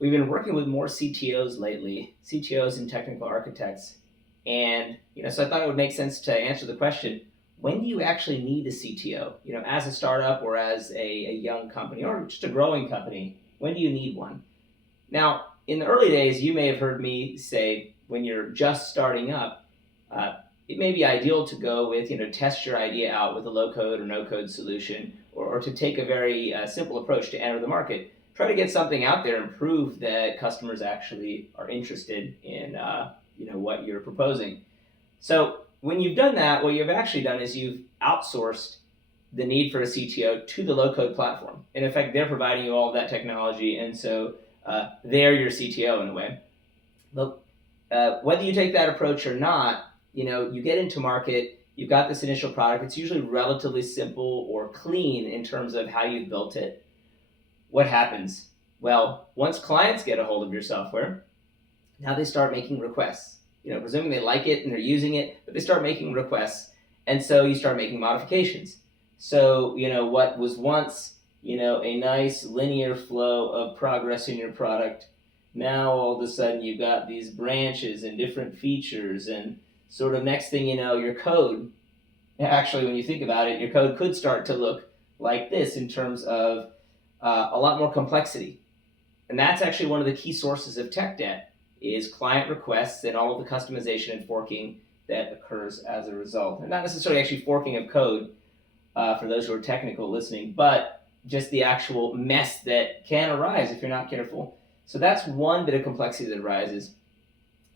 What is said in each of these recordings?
we've been working with more CTOs lately, CTOs and technical architects. And, so I thought it would make sense to answer the question, when do you actually need a CTO? As a startup or as a young company or just a growing company, when do you need one? Now, in the early days, you may have heard me say when you're just starting up, it may be ideal to go with, test your idea out with a low code or no code solution, or to take a very simple approach to enter the market. Try to get something out there and prove that customers actually are interested in, what you're proposing. So when you've done that, what you've actually done is you've outsourced the need for a CTO to the low code platform. In effect, they're providing you all of that technology, and so they're your CTO in a way. But whether you take that approach or not, you get into market, you've got this initial product, it's usually relatively simple or clean in terms of how you've built it. What happens? Well, once clients get a hold of your software, now they start making requests. Presuming they like it and they're using it, but they start making requests, and so you start making modifications. So, what was once, a nice linear flow of progress in your product, now all of a sudden you've got these branches and different features, and sort of next thing you know, your code, actually, when you think about it, your code could start to look like this in terms of a lot more complexity. And that's actually one of the key sources of tech debt, is client requests and all of the customization and forking that occurs as a result. And not necessarily actually forking of code for those who are technical listening, but just the actual mess that can arise if you're not careful. So that's one bit of complexity that arises.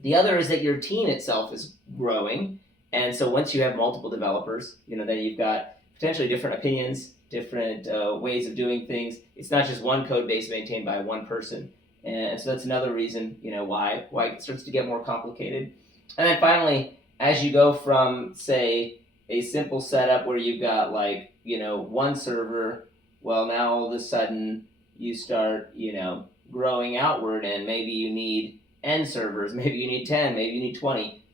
The other is that your team itself is growing. And so once you have multiple developers, then you've got potentially different opinions, different ways of doing things. It's not just one code base maintained by one person. And so that's another reason, why it starts to get more complicated. And then finally, as you go from, say, a simple setup where you've got one server, well, now all of a sudden you start, growing outward, and maybe you need N servers, maybe you need 10, maybe you need 20.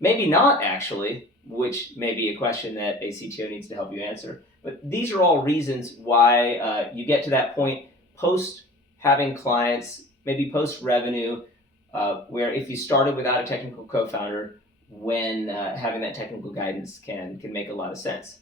Maybe not, actually, which may be a question that a CTO needs to help you answer. But these are all reasons why you get to that point post having clients, maybe post revenue, where if you started without a technical co-founder, when having that technical guidance can make a lot of sense.